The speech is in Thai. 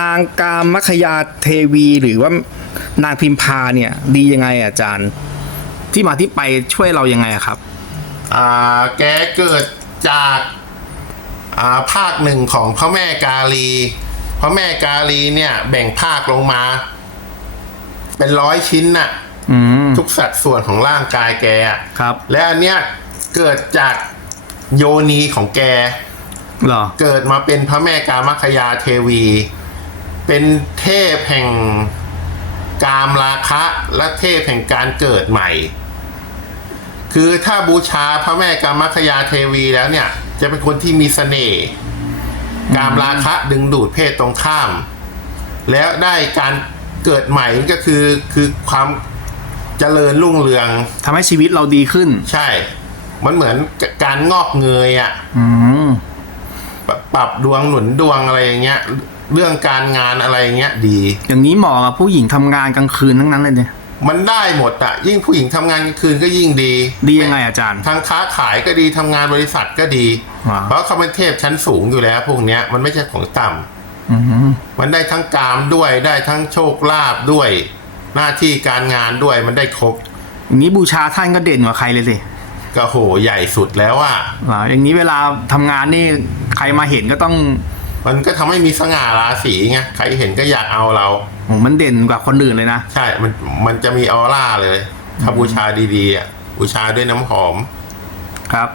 นางกามมัคยาเทวีหรือว่านางพิมพาเนี่ย ดียังไงอะอาจารย์ ที่มาที่ไปช่วยเรายังไงอะครับ อ่าแกเกิดจากอ่าภาคหนึ่งของพระแม่กาลี พระแม่กาลีเนี่ย แบ่งภาคลงมา เป็นร้อยชิ้นน่ะอืมทุกสัดส่วนของร่างกายแกอะครับ และอันเนี้ยเกิดจากโยนีของแกเหรอ เกิดมาเป็นพระแม่กามัคคยาเทวี เป็นเทพแห่งกามราคะและเทพแห่งการเกิดใหม่ คือถ้าบูชาพระแม่กามัคคยาเทวีแล้วเนี่ย จะเป็นคนที่มีเสน่ห์กามราคะดึงดูดเพศตรงข้าม แล้วได้การเกิดใหม่ก็คือคือความเจริญรุ่งเรืองทำให้ชีวิตเราดีขึ้น ใช่ มันเหมือนการงอกเงยอะ่ะ อืม ปรับปรับดวงหนุนดวงอะไรอย่างเงี้ย เรื่องการงานอะไรอย่างเงี้ยดี อย่างนี้เหมาะกับผู้หญิงทำงานกลางคืนทั้งนั้นเลยเนี่ย มันได้หมดอะยิ่งผู้หญิงทำงานกลางคืนก็ยิ่งดีดียังไงอาจารย์ ทางค้าขายก็ดีทำงานบริษัทก็ดี ว้าว เพราะเขาเป็นเทพชั้นสูงอยู่แล้ว พวกเนี้ยมันไม่ใช่ของต่ำอืมมันได้ทั้งกามด้วยได้ทั้งโชคลาภด้วย หน้าที่การงานด้วยมันได้ครบ อย่างนี้บูชาท่านก็เด่นกว่าใครเลยสิ ก็โหใหญ่สุดแล้วอะเหรออย่างนี้เวลาทำงานนี่ใครมาเห็นก็ต้องมันก็ทำให้มีสง่าราศีไงใครเห็นก็อยากเอาเรา โหมันเด่นกว่าคนอื่นเลยนะ ใช่ มันมันจะมีออร่าเลย ถ้าบูชาดีๆอะบูชาด้วยน้ำหอม ครับ